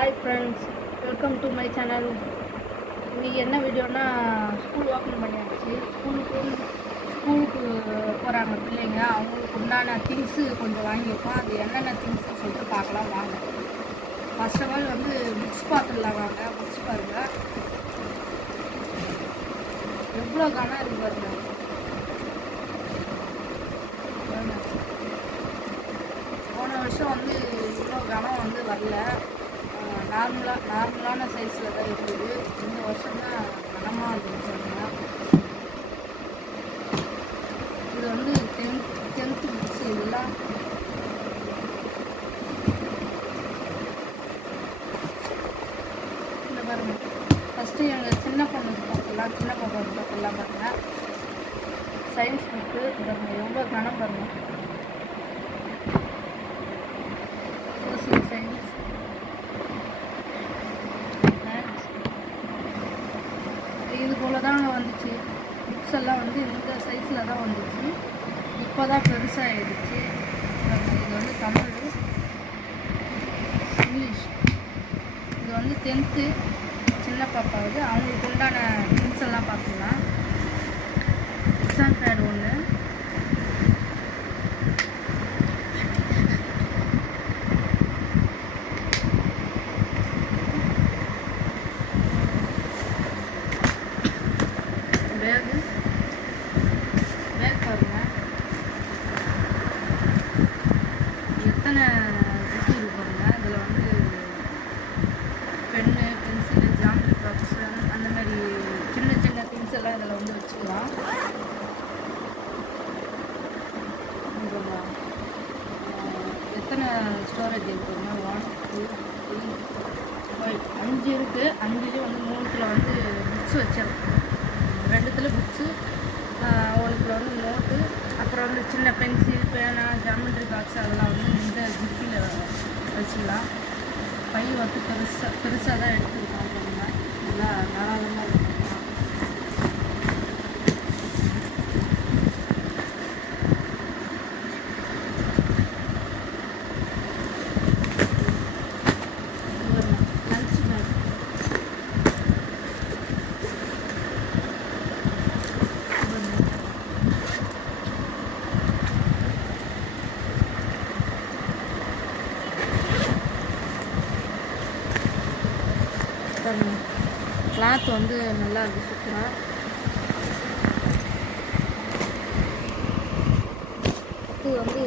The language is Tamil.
Hi friends, welcome to my channel. இன்றைக்கி என்ன வீடியோனா, ஸ்கூல் ஓப்பன் பண்ணியாச்சு. ஸ்கூலுக்கு போகிறாங்க பிள்ளைங்க. அவங்களுக்கு உண்டான திங்ஸு கொஞ்சம் வாங்கியிருக்கோம். அது என்னென்ன திங்ஸ்னு சொல்லிட்டு பார்க்கலாம் வாங்க. ஃபர்ஸ்ட் ஆஃப் ஆல் வந்து புக்ஸ் பார்த்துடலாம் வாங்க. புக்ஸ் பாருங்கள் எவ்வளோ கனம் இருக்கு பாருங்க. போன வருஷம் வந்து இவ்வளோ கனம் வந்து வரல. நார்மலான சைஸில் தான் இருக்குது. இந்த வருஷம் தான் கனமாக இருக்குன்னு சொன்னாங்க. இது வந்து டென்த்து புக்ஸ். இதெல்லாம் இந்த பாருங்க. ஃபஸ்ட்டு எங்கள் சின்ன பொண்ணுக்கு பார்க்கலாம், சின்ன பாப்பாவுக்கு பார்க்கலாம் பாருங்கள். சயின்ஸ் புக்கு பாருங்கள் எவ்வளோ கனம் பாருங்கள். சோசியல் சயின்ஸ், இது போல் தாங்க வந்துச்சு. புக்ஸ் எல்லாம் வந்து இந்த சைஸில் தான் வந்துச்சு. இப்போ தான் பெருசாகிடுச்சு. இது வந்து தமிழ், இங்கிலீஷ். இது வந்து 10th சின்ன பாப்பாவுக்கு. அவங்களுக்கு உண்டான திங்ஸ் எல்லாம் பார்த்துக்கலாம். எக்ஸாம் பேட் ஒன்று, பேக் பாருங்க எத்தனை புக்கு இருக்கு பாருங்க. இதில் வந்து பென்னு, பென்சிலு, ஜாமெட்ரி பாக்ஸ், அந்த மாதிரி சின்ன சின்ன திங்ஸ் எல்லாம் இதில் வந்து வச்சுக்கலாம். எத்தனை ஸ்டோரேஜ் இருக்குங்க? 1 2 3 4 5 இருக்குது. 5லேயும் வந்து 3த்தில் வந்து புக்ஸ் வச்சிருக்கேன். 2த்தில் புக்ஸு, ஒன்றுத்தில் வந்து நோட்டு, அப்புறம் வந்து சின்ன பென்சில், பேனா, ஜாமெட்ரி பாக்ஸ் அதெல்லாம் வந்து இந்த ஜிப்பியில் வச்சிடலாம். பை வந்து பெருசாக தான் எடுத்துருக்கோம். பாருங்க நல்லா தாராளமாக இருக்கும். லஞ்ச் பேக் கிளாத் வந்து நல்லா இருக்குது, சூப்பராக. இது வந்து